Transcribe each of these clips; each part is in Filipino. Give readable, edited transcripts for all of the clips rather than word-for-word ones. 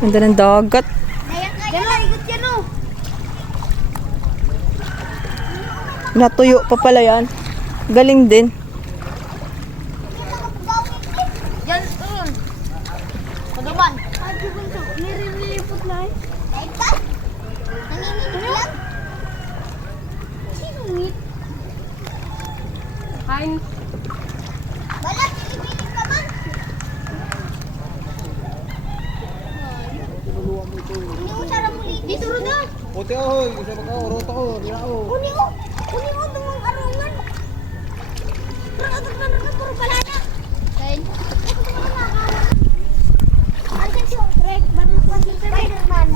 Ganda ng dagat. Natuyo pa pala yan. Galing din. Yan, Pagaman. Nire-report na eh. Nanginit lang? Sino ngit? Kain. Wala, pilipinig ka man. Hindi mo sarang muli. Dito rin na. Puti ako, isa pa ka, orot ako, rin ako. Uni mo dumang arungan. Puro balana. Kain.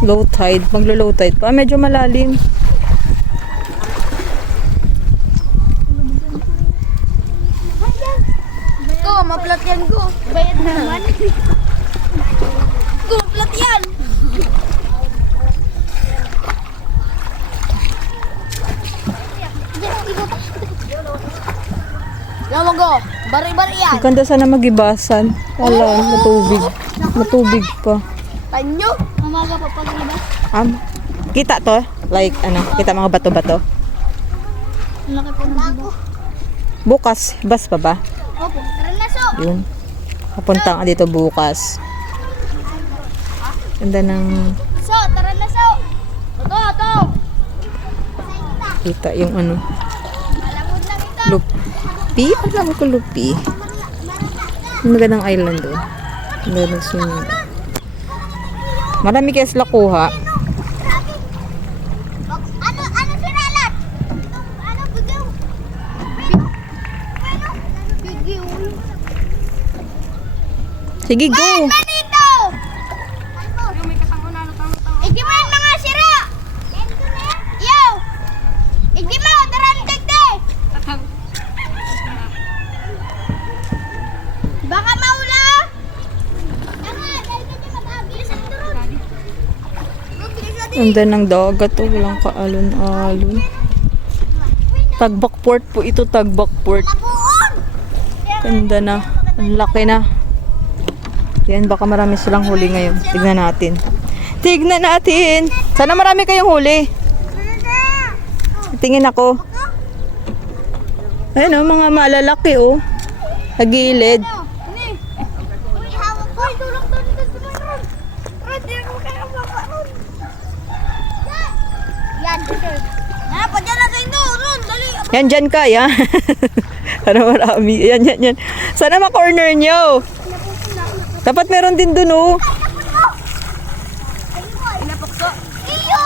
Low tide. Maglo-low tide pa. Medyo malalim. Ko, maplat yan ko. Bayad na naman. Ko, maplat yan. Lawan ko. Bari-bari yan. Maganda sana magibasan. Wala, matubig. Matubig pa. Tanyo. Umaga pa paglibas. Kita to? Like, ano? Kita mga bato-bato? Ang laki po ng bago. Bukas. Bus pa ba? Opo. Tara na, so. Yun. Papunta ka dito bukas. Ganda ng So, tara na, so. Ito. kita yung ano. Alamod lang ito. Lupi? Alam ko Lupi. Magandang island doon. Magandang swimming. Marami kayo sila kuha. Ano sinalat? Ano, bigyaw? Bigyaw. Sige, go! Manito! May kasama na Igi mo yung mga sira! Yo! Igi mo, darantig de! Baka maula! Tama, dahil ka di mag-abilis ang turun. Ganda ng dagat to. Walang kaalon-alon. Tagbakport po ito. Tagbakport. Nabuon! Ganda na. Ang laki na. Yan, baka marami silang huli ngayon. Tignan natin. Tignan natin! Sana marami kayong huli. Tingin ako. Ayun o, mga malalaki o. Sa gilid. Uy, hawak ko! Uy, tulong doon! Uy, di ako kaya makaroon! Yan, sir. Padyan na tayo doon! Dali! Yan, dyan ka, yan. Sana marami. Yan, yan, yan. Sana ma-corner nyo. Dapat meron din dun, oh. Inapok to. Iyo!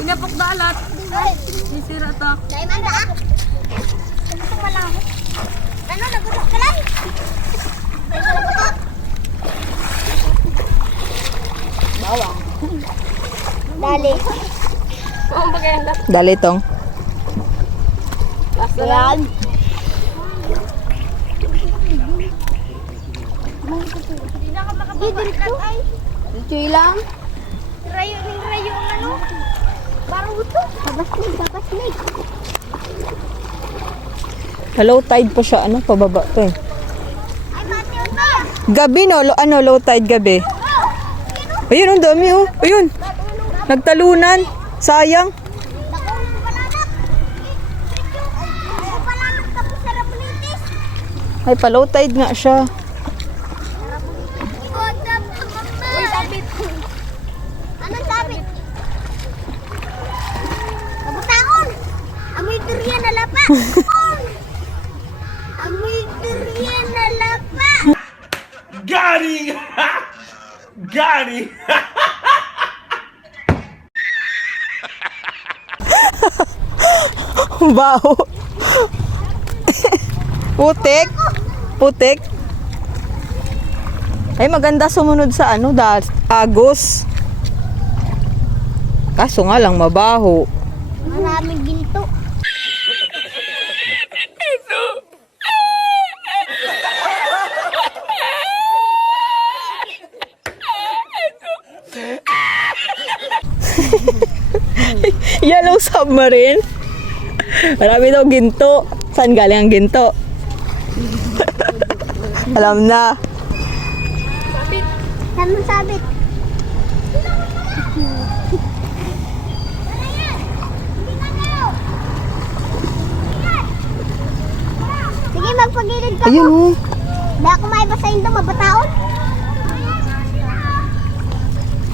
Inapok na alat. Sisira to. Dahil man na. Gusto mo lang. Ano, nagutok ka lang? Bawang. Dali. Oo, maganda. Dali tong. Last na yan. Hindi na ka makapabalik ay. Dito lang. Rayo ang ano. Parang ito. Dapat snake. Low tide po siya. Ano? Pababa to eh. Ay, mati ito. Gabi no? Low tide gabi. Ayun, ang dami oh. Ayun. Nagtalunan. Sayang. Ay, pa low tide nga siya. Uy, sabit. Anong sabit? Kabutangon! Amoy durian na lapa! Amoy durian na lapa! Gani! Gani! Baho. Putik. Putik. Ay, maganda sumunod sa ano, agos. Kaso nga lang, mabaho. Maraming ginto. Yellow submarine. Marami daw ginto. Saan galing ang ginto? Alam na. Sabit. Saan mo sabit? Ayun oh. Dahil ako may basahin doon, mabataon.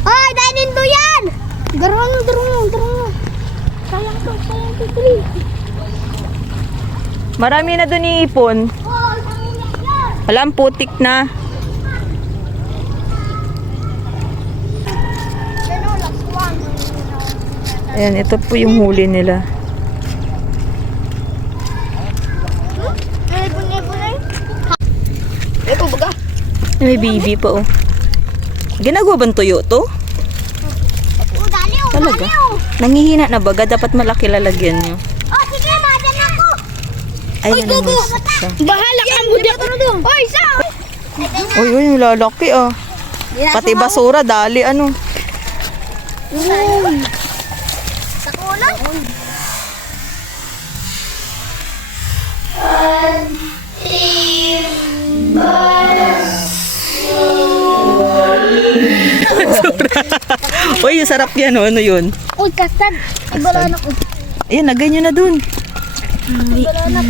Hoy, dahil nindo yan! Darong. Sayang to, tuloy. Marami na doon iipon. Oh, yan. Wala, ang putik na. Last one. Ayan, ito po yung huli nila. Ito baga. May bibi pa oh. Ginagawa bang tuyo to? Dali oh, Talaga? dali oh. Nangihina na baga, dapat malaki lalagyan nyo. Oh, sige, nadan ako. Ay, ano naman isa. Bahala ka mo dyan. Oy, isa. Uy, lalaki ah. Pati basura, dali ano. Sa kulay. Uy, sarap yan oh. Ano yun? Uy, kasad. Ibalaan ako. Ayan, lagay nyo na dun. Balanak.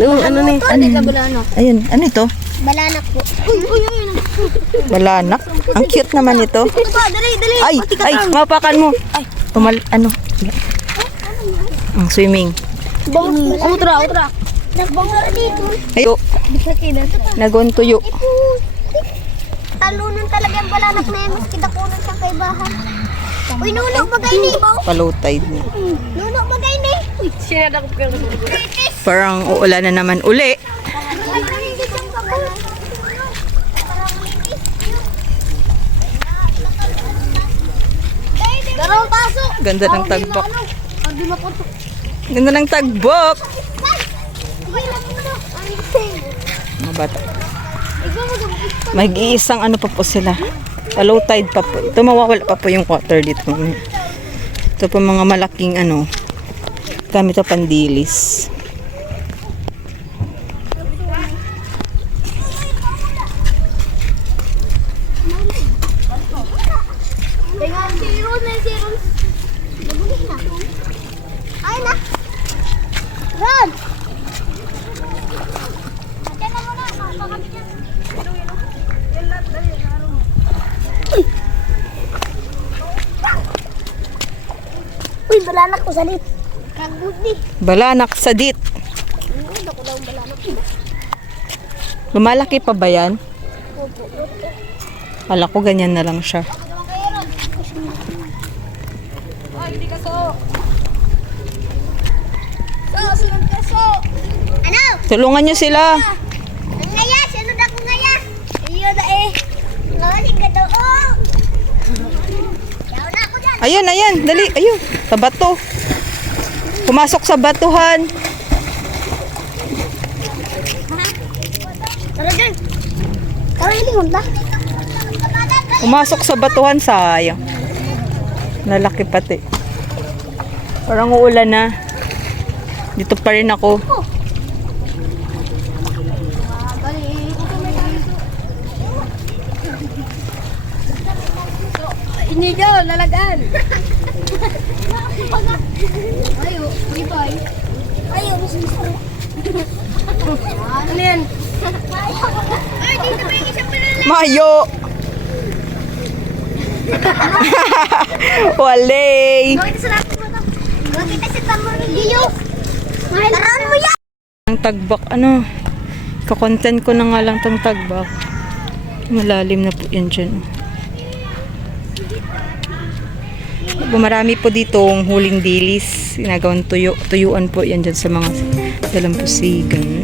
Ano na Ano na balanak? Ayun, ano ito? Balanak po. Uy. Balanak. Ang cute naman ito. Ito pa, dali. Ay, mapakan mo. Ay, ano? Ang swimming. Utra. Nagbangar dito. Ay, oh, nagontuyo. Talunan talaga yung balanak na yan. Mas kidakunan sa kay bahan. Uy, nuno, bagay ni. Palutay niya. Nuno, bagay ni. Sinada ko pero. Parang uulan na naman uli. Darong paso. Ganda ng tagbok. Andi mo ko to. Ganda ng tagbok. Uy, lang mo na. Mga bata. Ikaw mo daw. Mag-iisang ano pa po sila. Low tide pa po. Ito mawawala pa po yung water dito. Ito po mga malaking ano. Gamit ito pandilis. Tingnan si Ron. Nagulis na. Ay na. Ron! Diyan na muna. Makakami niya. Uy, balanak ko sa lit. Kagudi. Balanak sa dit. Ano ko daw balanak? Lumalaki pa ba yan? Kala ko ganyan na lang siya. Sunod kaso. Ano? Tulungan nyo sila. Ang ngaya, sunod ako ngaya. Iyo na eh. Ngawaling ka daw. Oh! Yaw na ako dyan. Ayan, dali. Ayun, sa bato. Pumasok sa batuhan. Tara dyan. Tara, hilingon ba? Pumasok sa batuhan, sayang. Lalaki pati. Parang uulan na. Dito pa rin ako. Inigo, lalagan. Ayo, bye-bye. Ayo, gusto. Ano yan? Ay, dito pa yung isang panala. Mayo! Walay! Gawin sa natin mo to. Gawin kita sa Tamarillo. Taran mo yan! Ang tagbak, ano? Kakontent ko na nga lang tong tagbak. Malalim na po yan dyan. Marami po ditong huling dilis. Ginagawang tuyuan po yan dyan sa mga dalampusigan.